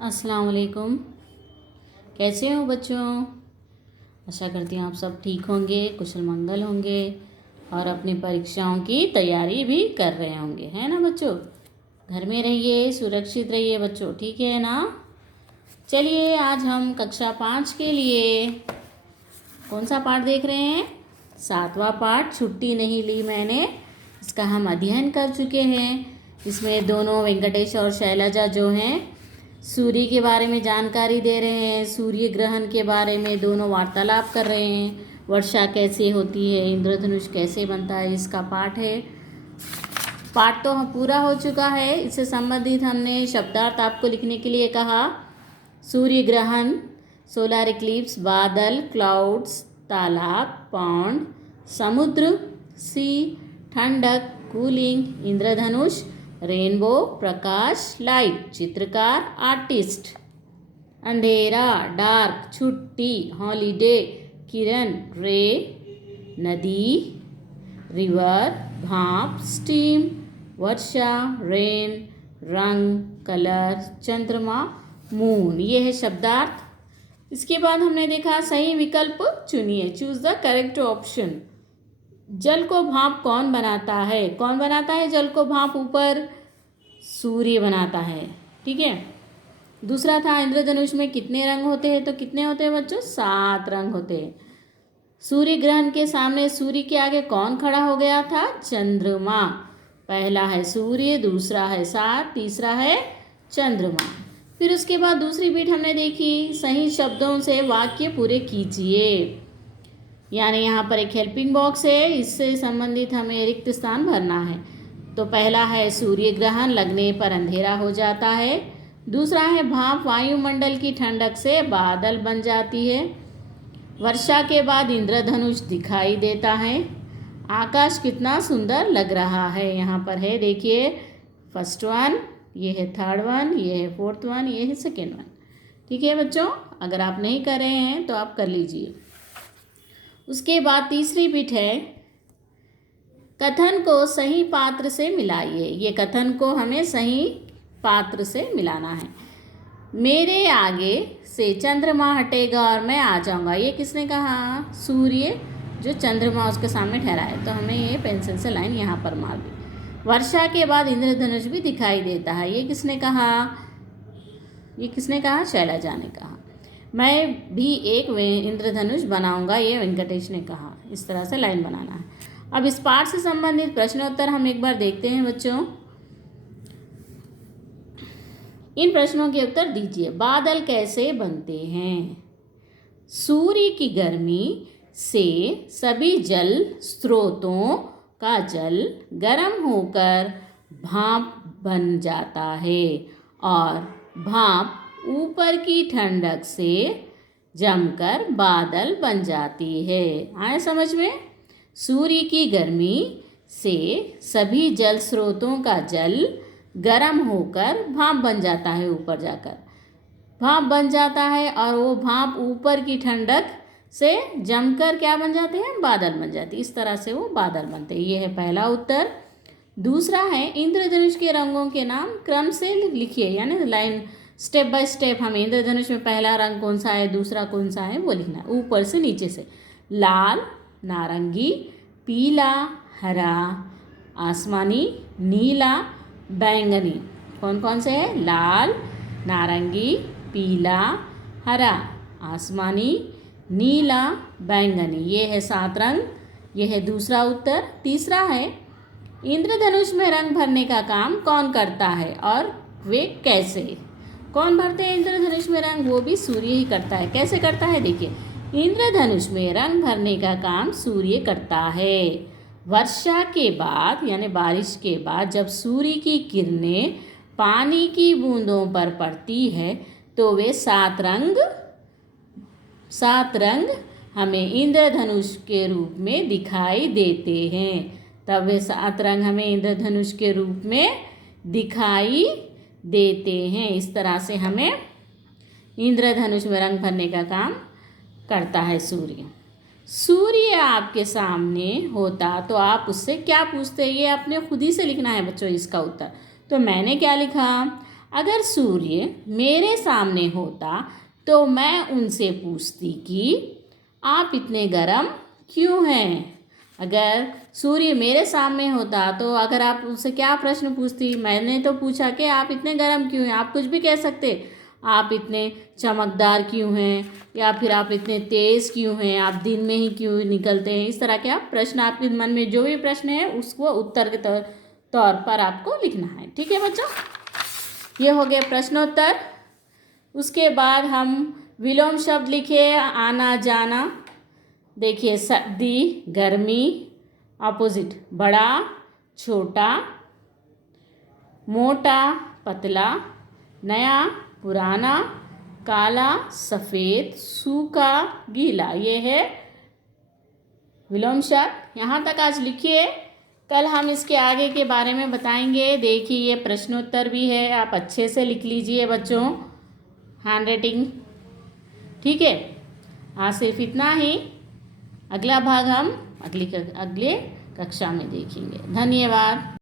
अस्सलाम वालेकुम। कैसे हो बच्चों? आशा करती हूँ आप सब ठीक होंगे, कुशल मंगल होंगे और अपनी परीक्षाओं की तैयारी भी कर रहे होंगे, है ना बच्चों? घर में रहिए, सुरक्षित रहिए बच्चों, ठीक है ना? चलिए आज हम कक्षा 5 के लिए कौन सा पाठ देख रहे हैं? 7वां पाठ, छुट्टी नहीं ली मैंने। इसका हम अध्ययन कर चुके हैं। इसमें दोनों वेंकटेश और शैलजा जो हैं सूर्य के बारे में जानकारी दे रहे हैं, सूर्य ग्रहण के बारे में दोनों वार्तालाप कर रहे हैं। वर्षा कैसे होती है, इंद्रधनुष कैसे बनता है, इसका पाठ है। पाठ तो पूरा हो चुका है। इससे संबंधित हमने शब्दार्थ आपको लिखने के लिए कहा। सूर्य ग्रहण, सोलर इक्लिप्स, बादल, क्लाउड्स, तालाब, पौंड, समुद्र, सी, ठंडक, कूलिंग, इंद्रधनुष, रेनबो, प्रकाश, लाइट, चित्रकार, आर्टिस्ट, अंधेरा, डार्क, छुट्टी, हॉलीडे, किरण, रे, नदी, रिवर, भाप, स्टीम, वर्षा, रेन, रंग, कलर, चंद्रमा, मून। ये है शब्दार्थ। इसके बाद हमने देखा सही विकल्प चुनिए, चूज द करेक्ट ऑप्शन। जल को भाप कौन बनाता है? कौन बनाता है जल को भाप? ऊपर सूर्य बनाता है, ठीक है। दूसरा था इंद्रधनुष में कितने रंग होते हैं? तो कितने होते हैं बच्चों? 7 रंग होते हैं। सूर्य ग्रहण के सामने सूर्य के आगे कौन खड़ा हो गया था? चंद्रमा। पहला है सूर्य, दूसरा है 7, तीसरा है चंद्रमा। फिर उसके बाद दूसरी बीट हमने देखी, सही शब्दों से वाक्य पूरे कीजिए। यानी यहाँ पर एक हेल्पिंग बॉक्स है, इससे संबंधित हमें रिक्त स्थान भरना है। तो पहला है सूर्य ग्रहण लगने पर अंधेरा हो जाता है। दूसरा है भाप वायुमंडल की ठंडक से बादल बन जाती है। वर्षा के बाद इंद्रधनुष दिखाई देता है। आकाश कितना सुंदर लग रहा है। यहाँ पर है, देखिए, फर्स्ट वन, ये है थर्ड वन, ये है फोर्थ वन, ये है सेकेंड वन। ठीक है बच्चों, अगर आप नहीं कर रहे हैं तो आप कर लीजिए। उसके बाद तीसरी बिट है, कथन को सही पात्र से मिलाइए। ये कथन को हमें सही पात्र से मिलाना है। मेरे आगे से चंद्रमा हटेगा और मैं आ जाऊंगा। ये किसने कहा? सूर्य जो चंद्रमा उसके सामने ठहरा है। तो हमें ये पेंसिल से लाइन यहाँ पर मार दी। वर्षा के बाद इंद्रधनुष भी दिखाई देता है। ये किसने कहा? ये किसने कहा? शैलजा ने कहा। मैं भी एक इंद्रधनुष बनाऊंगा, ये वेंकटेश ने कहा। इस तरह से लाइन बनाना है। अब इस पाठ से संबंधित प्रश्नोत्तर हम एक बार देखते हैं बच्चों। इन प्रश्नों के उत्तर दीजिए। बादल कैसे बनते हैं? सूर्य की गर्मी से सभी जल स्रोतों का जल गर्म होकर भाप बन जाता है और भाप ऊपर की ठंडक से जमकर बादल बन जाती है। आए समझ में? सूर्य की गर्मी से सभी जल स्रोतों का जल गर्म होकर भाप बन जाता है, ऊपर जाकर भाप बन जाता है और वो भाप ऊपर की ठंडक से जमकर क्या बन जाते हैं? बादल बन जाते हैं। इस तरह से वो बादल बनते हैं। ये है पहला उत्तर। दूसरा है, इंद्रधनुष के रंगों के नाम क्रम से लिखिए। यानी लाइन स्टेप बाय स्टेप हमें इंद्रधनुष में पहला रंग कौन सा है, दूसरा कौन सा है, वो लिखना है ऊपर से नीचे से। लाल, नारंगी, पीला, हरा, आसमानी, नीला, बैंगनी। कौन कौन से है? लाल, नारंगी, पीला, हरा, आसमानी, नीला, बैंगनी। ये है 7 रंग। ये है दूसरा उत्तर। तीसरा है, इंद्रधनुष में रंग भरने का काम कौन करता है और वे कैसे? कौन भरते हैं इंद्रधनुष में रंग? वो भी सूर्य ही करता है। कैसे करता है? देखिए, इंद्रधनुष में रंग भरने का काम सूर्य करता है। वर्षा के बाद यानी बारिश के बाद जब सूर्य की किरणें पानी की बूंदों पर पड़ती है तो वे 7 रंग हमें इंद्रधनुष के रूप में दिखाई देते हैं। तब वे 7 रंग हमें इंद्रधनुष के रूप में दिखाई देते हैं। इस तरह से हमें इंद्रधनुष में रंग भरने का काम करता है सूर्य। सूर्य आपके सामने होता तो आप उससे क्या पूछते? ये अपने खुद ही से लिखना है बच्चों इसका उत्तर। तो मैंने क्या लिखा? अगर सूर्य मेरे सामने होता तो मैं उनसे पूछती कि आप इतने गर्म क्यों हैं। अगर सूर्य मेरे सामने होता तो अगर आप उससे क्या प्रश्न पूछती, मैंने तो पूछा कि आप इतने गर्म क्यों हैं। आप कुछ भी कह सकते, आप इतने चमकदार क्यों हैं, या फिर आप इतने तेज़ क्यों हैं, आप दिन में ही क्यों निकलते हैं। इस तरह के आप प्रश्न, आपके मन में जो भी प्रश्न है उसको उत्तर के तौर पर आपको लिखना है। ठीक है बच्चों, ये हो गया प्रश्नोत्तर। उसके बाद हम विलोम शब्द लिखे, आना जाना। देखिए, सर्दी, गर्मी, ऑपोजिट बड़ा छोटा, मोटा पतला, नया पुराना, काला सफ़ेद, सूखा गीला। ये है विलोम शब्द। यहाँ तक आज लिखिए, कल हम इसके आगे के बारे में बताएंगे। देखिए, ये प्रश्नोत्तर भी है, आप अच्छे से लिख लीजिए बच्चों, हैंड राइटिंग। ठीक है, आज सिर्फ इतना ही। अगला भाग हम अगले कक्षा में देखेंगे। धन्यवाद।